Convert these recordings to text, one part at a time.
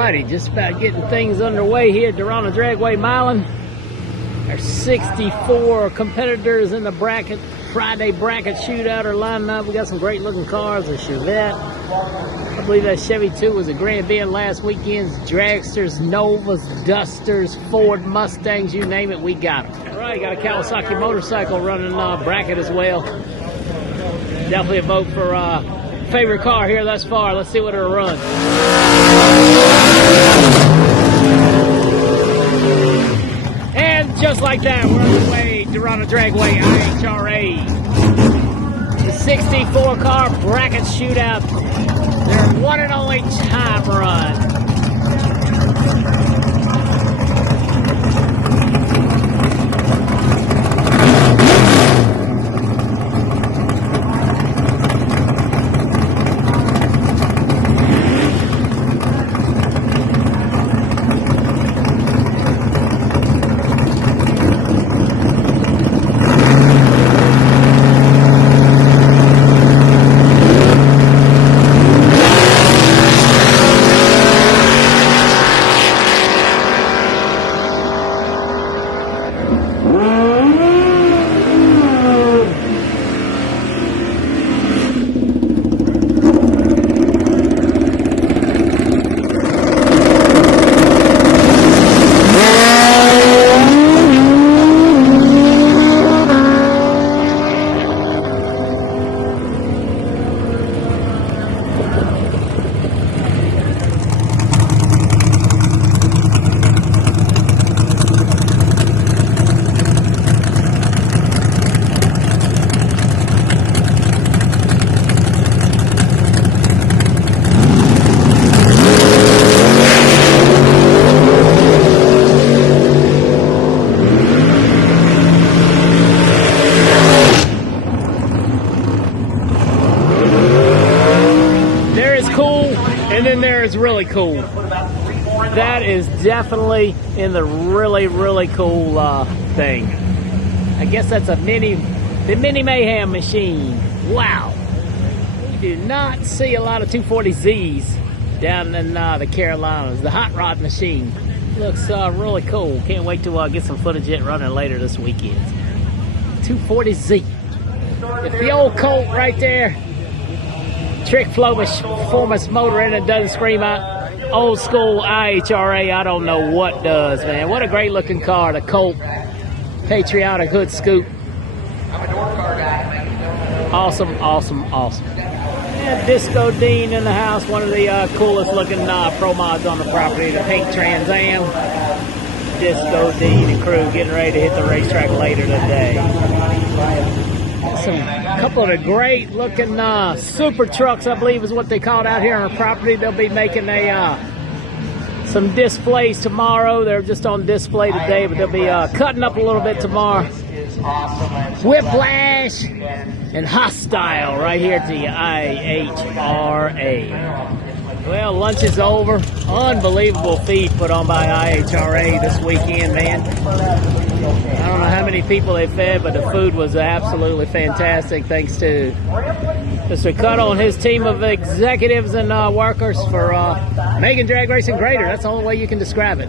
Alrighty, just about getting things underway here at Darana Dragway Milan. There's 64 competitors in the bracket. Friday bracket shootout are lining up. We got some great looking cars. A Chevette. I believe that Chevy 2 was a Grand Bend last weekend's. Dragsters, Novas, Dusters, Ford Mustangs, you name it, we got them. Alright, got a Kawasaki motorcycle running bracket as well. Definitely a vote for favorite car here thus far. Let's see what it'll run. And just like that, we're on the way, Darana Dragway IHRA. The 64 car bracket shootout. Their one and only time run. And then there's really cool. That is definitely in the really, really cool thing. I guess that's the Mini Mayhem machine. Wow. We do not see a lot of 240Zs down in the Carolinas. The hot rod machine looks really cool. Can't wait to get some footage of it running later this weekend. 240Z. It's the old Colt right there. Trick performance motor in it, doesn't scream out. Old school IHRA, I don't know what does, man. What a great looking car, the Colt Patriotic Hood Scoop. I'm a door car guy. Awesome, awesome, awesome. And Disco Dean in the house, one of the coolest looking ProMods on the property, the pink Trans Am. Disco Dean and crew getting ready to hit the racetrack later today. A couple of the great looking super trucks, I believe is what they call it out here on our property. They'll be making some displays tomorrow. They're just on display today, but they'll be cutting up a little bit tomorrow. Whiplash and Hostile right here at the IHRA. Well, lunch is over. Unbelievable feed put on by IHRA this weekend, man. I don't know how many people they fed, but the food was absolutely fantastic. Thanks to Mr. Cuddle and his team of executives and workers for making drag racing greater. That's the only way you can describe it.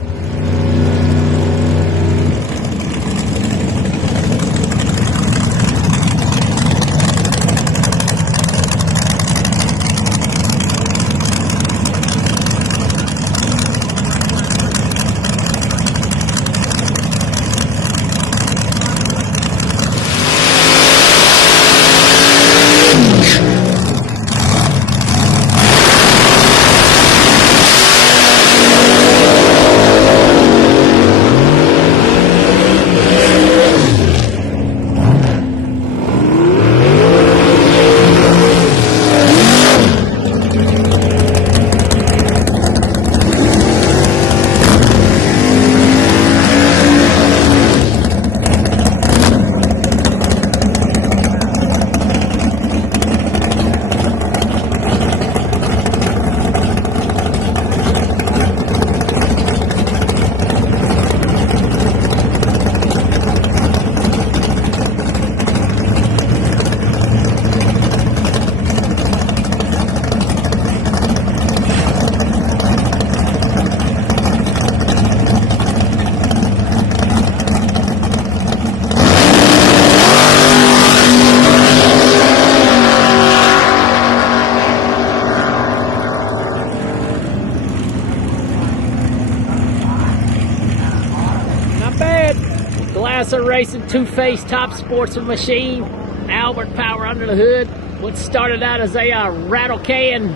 Glasser Racing two-face top sportsman machine. Albert power under the hood. What started out as a rattle can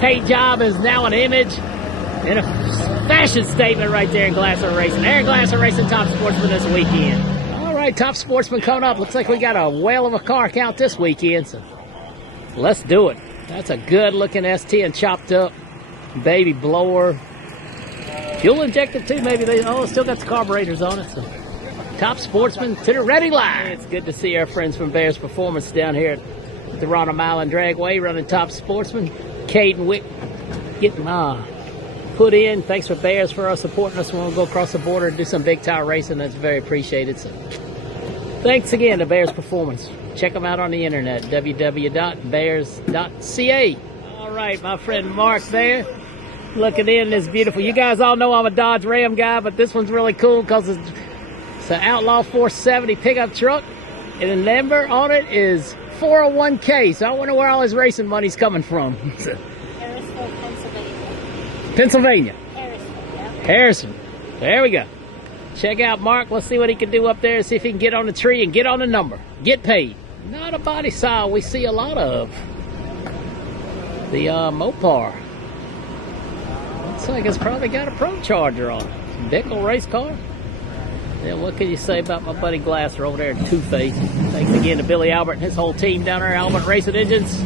paint job is now an image and a fashion statement right there in Glasser Racing. Aaron Glasser Racing top sportsman this weekend. All right, top sportsman coming up. Looks like we got a whale of a car count this weekend, so let's do it. That's a good-looking S10 chopped up baby blower. Fuel injected too, maybe. It's still got the carburetors on it. So. Top sportsman to the ready line. It's good to see our friends from Bears Performance down here at Darana Dragway running top sportsman. Caden Wick getting put in. Thanks for Bears for supporting us when we go across the border and do some big tire racing. That's very appreciated. So, thanks again to Bears Performance. Check them out on the internet, www.bears.ca. All right, my friend Mark there. Looking in this beautiful. You guys all know I'm a Dodge Ram guy, but this one's really cool because it's an Outlaw 470 pickup truck, and the number on it is 401k. So I wonder where all his racing money's coming from. Harrisville, Pennsylvania. Pennsylvania. Harrisville, yeah. Harrison. There we go. Check out Mark. Let's see what he can do up there. See if he can get on the tree and get on the number. Get paid. Not a body style we see a lot of. The Mopar. Looks like it's probably got a Pro Charger on it. Bickle race car. Yeah, what can you say about my buddy Glasser over there in Two-Face? Thanks again to Billy Albert and his whole team down there at Albert Racing Engines,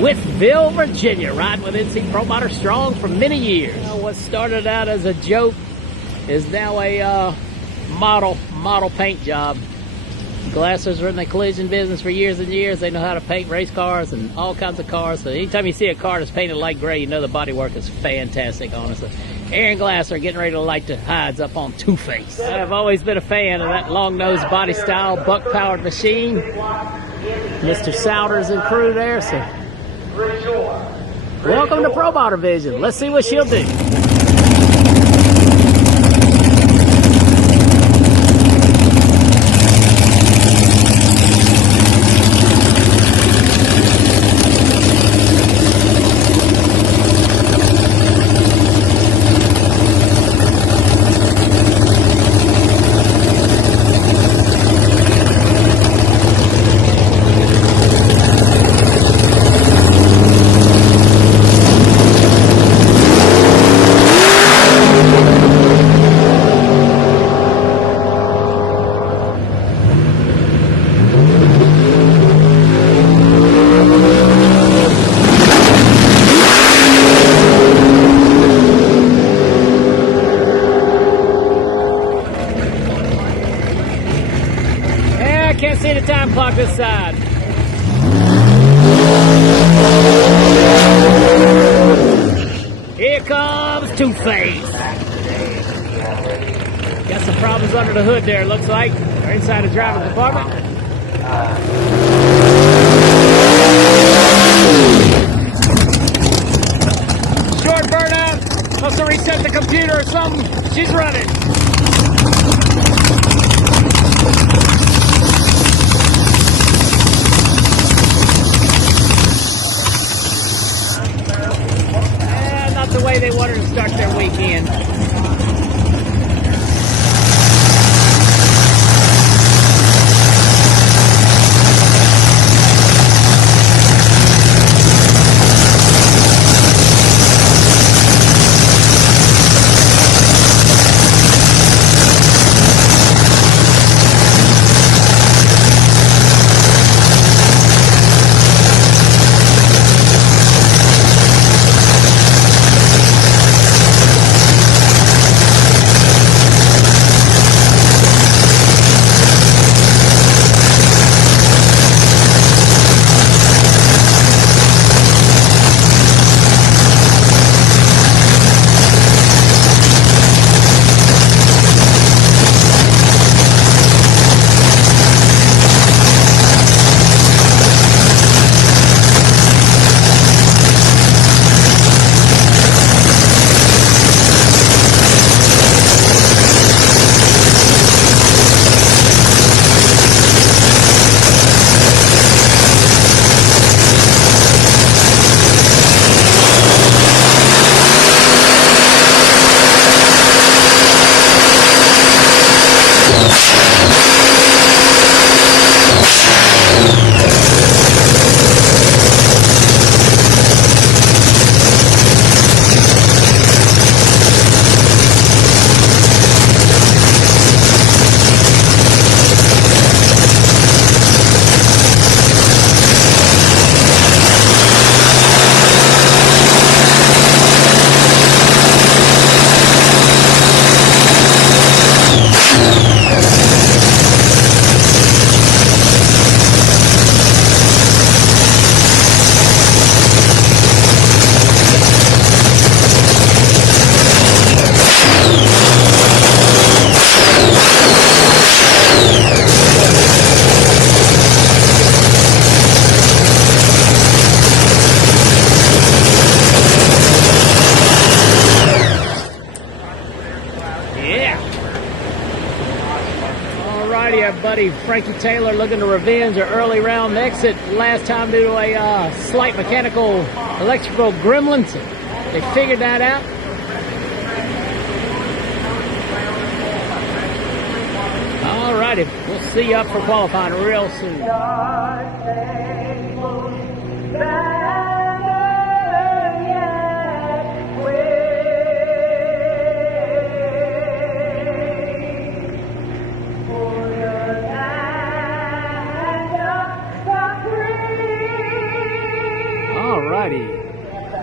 Withville, Virginia, riding with NC ProMod Strong for many years. What started out as a joke is now a model paint job. Glassers are in the collision business for years and years. They know how to paint race cars and all kinds of cars. So anytime you see a car that's painted light gray, you know the body work is fantastic, honestly. Aaron Glasser getting ready to light the hides up on Two-Face. I've always been a fan of that long-nosed body style, buck-powered machine. Mr. Souders and crew there. So, welcome to ProMod Division. Let's see what she'll do. Can't see the time clock this side. Here comes Two-Face. Got some problems under the hood there, looks like. Or inside the driver's compartment. Short burnout. Must have reset the computer or something. She's running. The way they wanted to start their weekend. there, buddy Frankie Taylor looking to revenge an early round exit last time due to a slight mechanical electrical gremlins. They figured that out. Alrighty, we'll see you up for qualifying real soon.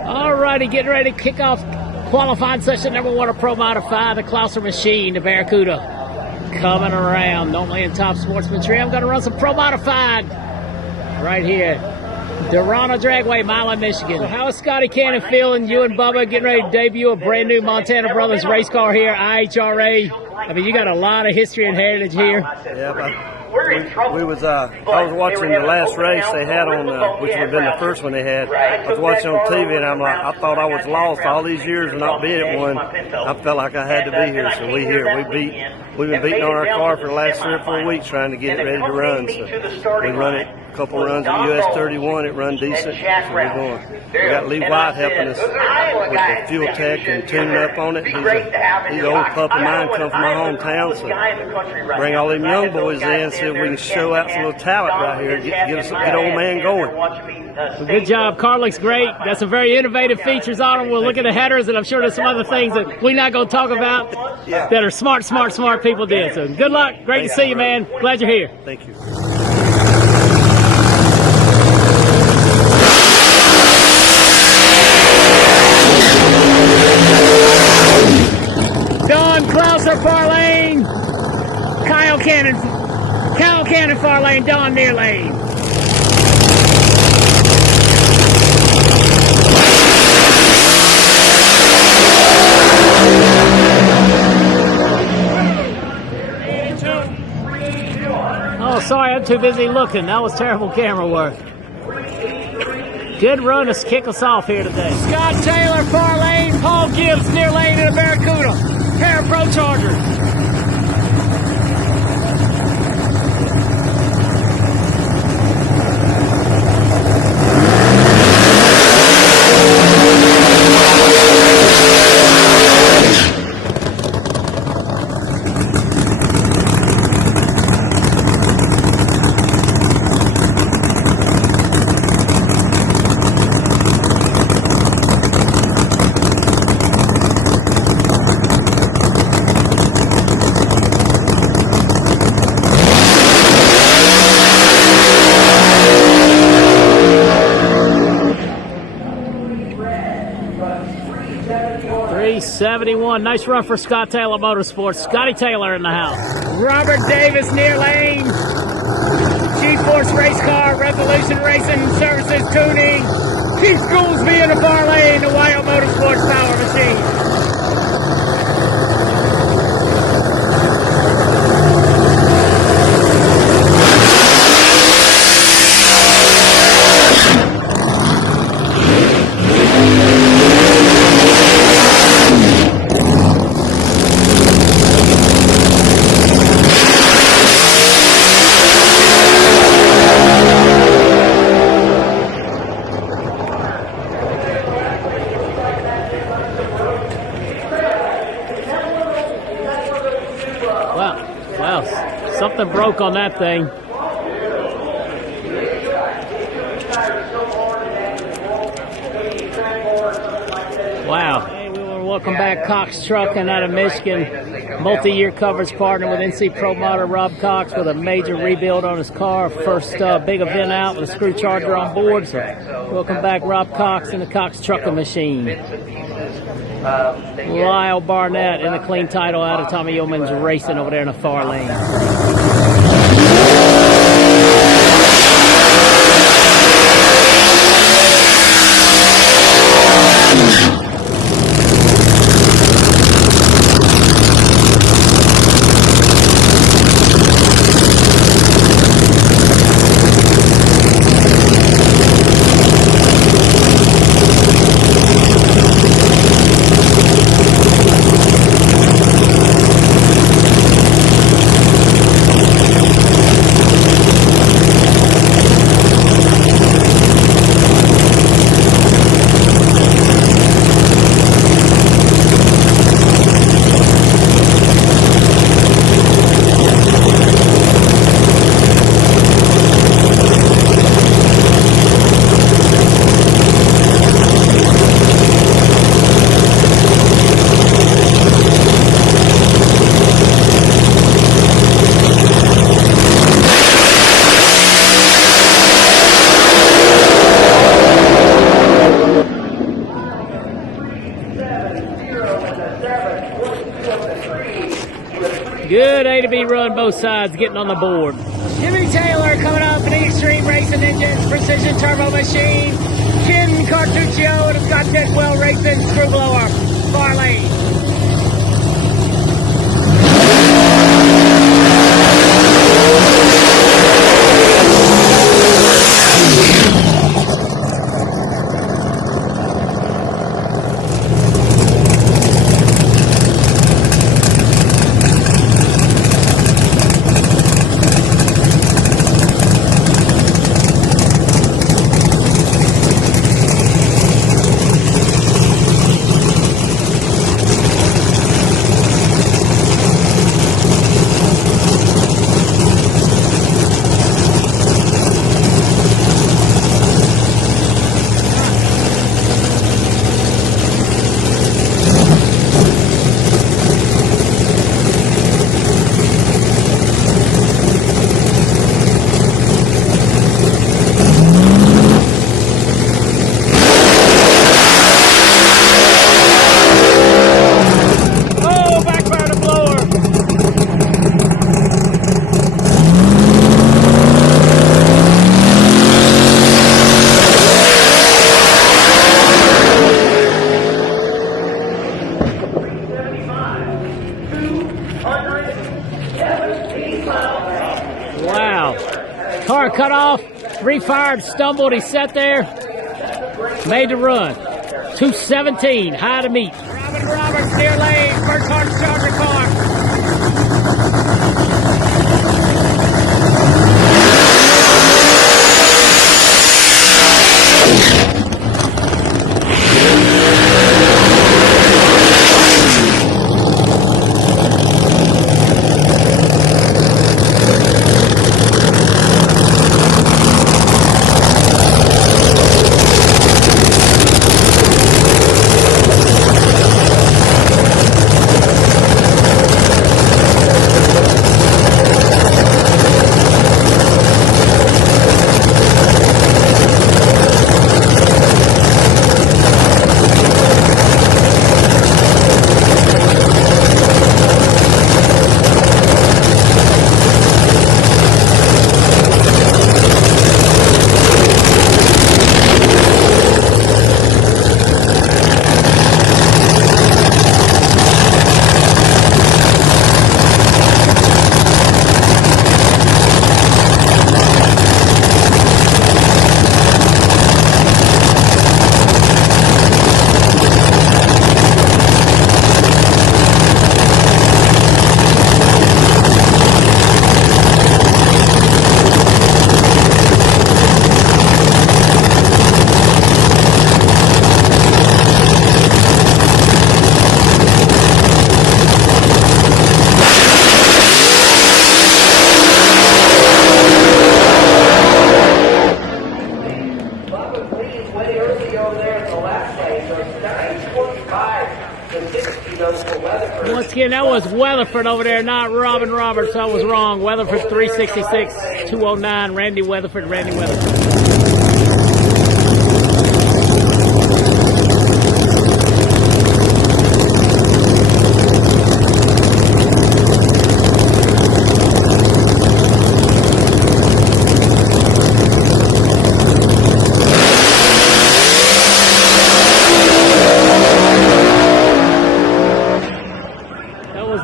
Alrighty, getting ready to kick off qualifying session number 1 of Pro Modified, the Clouser machine, the Barracuda. Coming around, normally in top Sportsman tree. I'm going to run some Pro Modified right here. Darana Dragway, Milan, Michigan. So how is Scotty Cannon feeling? You and Bubba getting ready to debut a brand new Montana Brothers race car here, IHRA. I mean, you got a lot of history and heritage here. Yeah, I was watching the last race they had on, which would have been the first one they had. I was watching on TV, and I thought I was lost all these years and not being at one. I felt like I had to be here, so we've been beating on our car for the last 3 or 4 weeks trying to get it ready to run. So we run it a couple runs at US 31. It run decent, so we're going. We got Lee White helping us with the fuel tech and tuning up on it. He's an old pup of mine, come from my hometown, so bring all them young boys in, see if we can show out some little talent right here, get old man going. Well, good job. Car looks great. Got some very innovative features on them. We'll look at the headers, and I'm sure there's some other things that we're not going to talk about that are smart people did. So good luck. Great to see you, man. Glad you're here. Thank you. Don Clouser, far lane. Kyle Cannon, far lane. Don near lane. Oh, sorry, I'm too busy looking. That was terrible camera work. Good run to kick us off here today. Scott Taylor, far lane. Paul Gibbs, near lane in a Barracuda. Pair of Pro Chargers. .371. Nice run for Scott Taylor Motorsports. Scotty Taylor in the house. Robert Davis near lane. G-Force race car, Resolution Racing Services tuning. Keith Goolsby in the far lane, the Wild Motorsports power machine. Well, something broke on that thing. Wow. Hey, we want to welcome back Cox Trucking out of Michigan. Multi-year coverage partner with NC ProMod, Rob Cox, with a major rebuild on his car. First big event out with a screw charger on board. So welcome back Rob Cox and the Cox Trucking machine. Lyle Barnett in the clean title out of Tommy Yeoman's Racing over there in the far lane. Good A to B run, both sides getting on the board. Jimmy Taylor coming up in the Extreme Racing Engines Precision Turbo Machine. Ken Cartuccio and Scott Tidwell Racing Screw Blower, far lane. Wow. Car cut off, refired, stumbled, he sat there, made the run. 217, high to meet. Robin Roberts, near lane, first car to charge the car. Once again, that was Weatherford over there, not Robin Roberts. I was wrong. Weatherford 366, 209, Randy Weatherford, Randy Weatherford.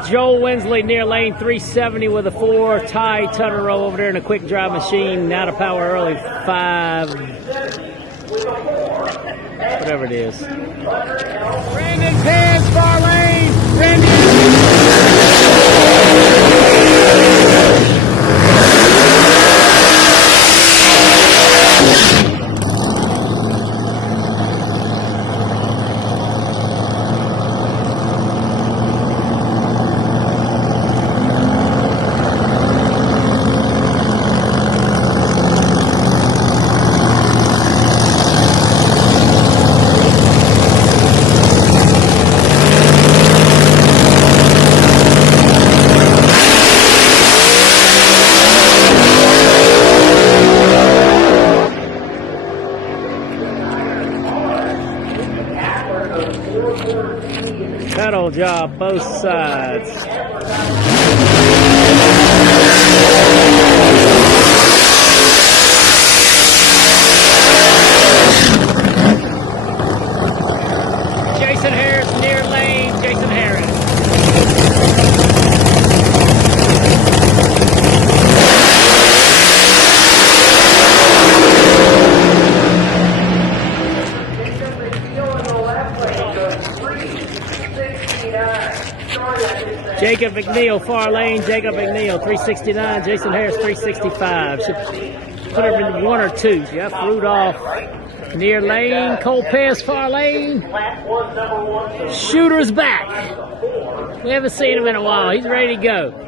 Joel Winsley near lane 370 with a 4. Ty Tunnerow over there in a quick drive machine. Out of power early 5. Whatever it is. Brandon Pence, far lane. metal job, both sides. Jason Harris, near lane, Jason Harris. Jacob McNeil, far lane, Jacob McNeil, 369, Jason Harris, 365. Should put it in 1 or 2. Jeff Rudolph, near lane, Cole Pez, far lane. Shooter's back. We haven't seen him in a while. He's ready to go.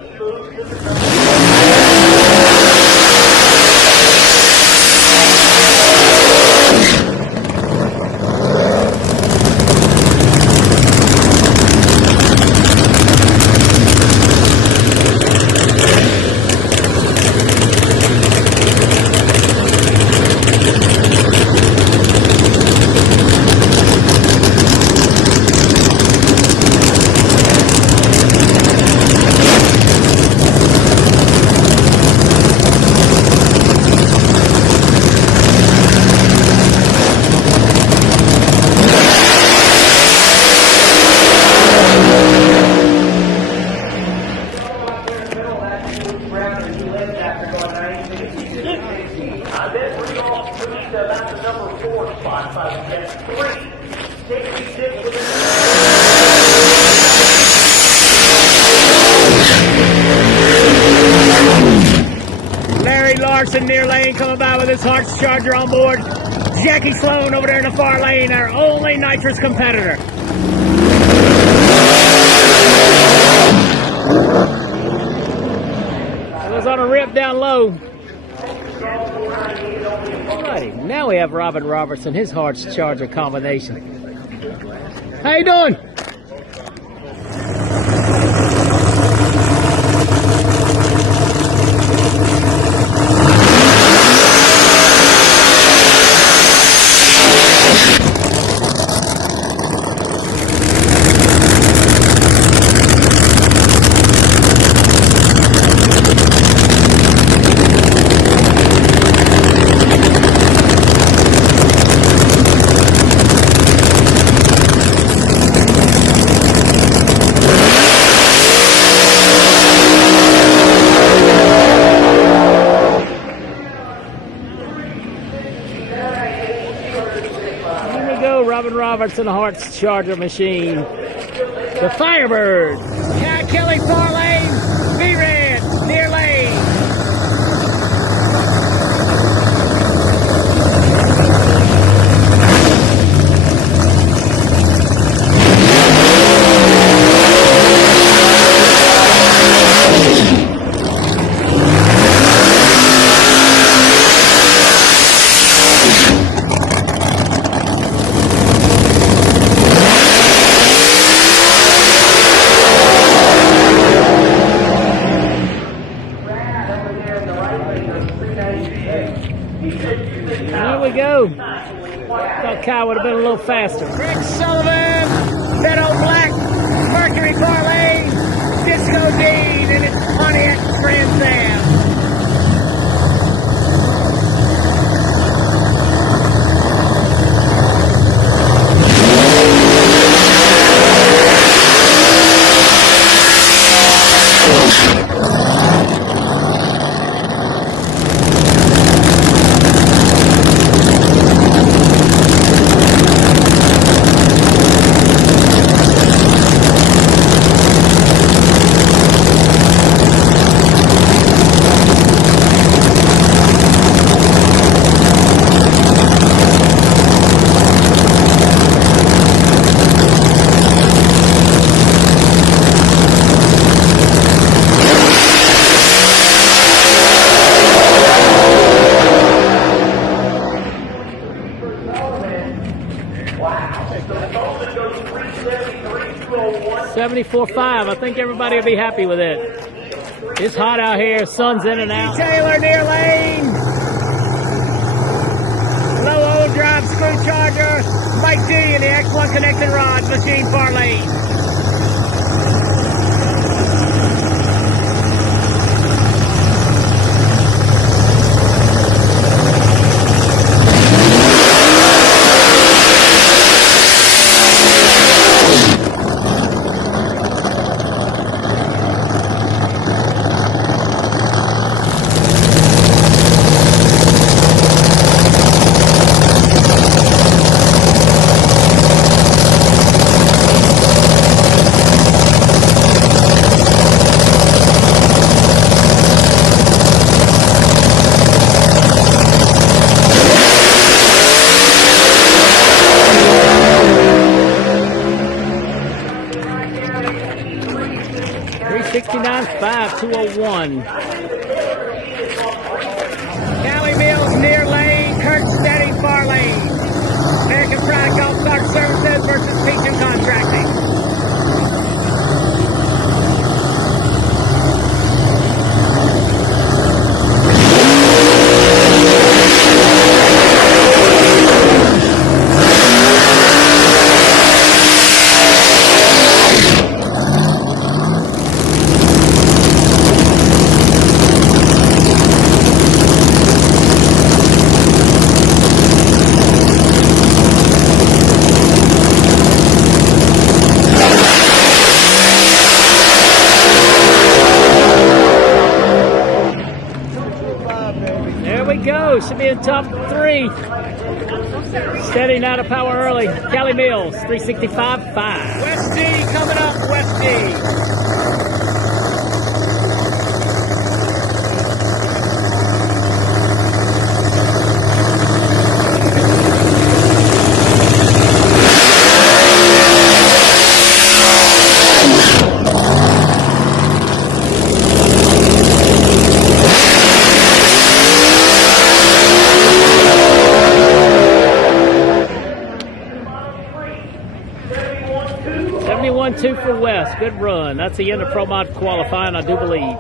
Larry Larson, near lane, coming by with his Hearts Charger on board. Jackie Sloan over there in the far lane, our only nitrous competitor. It was on a rip down low. Alrighty, now we have Robin Robertson, his Hearts Charger combination. How you doing? Robin Robertson, Hearts Charger machine. The Firebird. Chad Kelly, far lane. V-Red, near lane. There we go. Thought Kyle would have been a little faster. Greg Sullivan, Beto Black, Mercury far lane, Disco Dean, and it's Pontiac Trans Am. Wow. 74.5. I think everybody will be happy with it. It's hot out here. Sun's in and out. Taylor near lane. Low old drive screw charger. Mike D in the X1 connecting rod. Machine far lane. 369.5, 201. Cali Mills, near lane, Kurt Steady, far lane. American Pride Golf Stock Services versus Peach Contracting. There we go. Should be in top 3. Steady out of power early. Cali Mills, 365.5. West D coming up. West D. 71-2 for West. Good run. That's the end of ProMod qualifying, I do believe.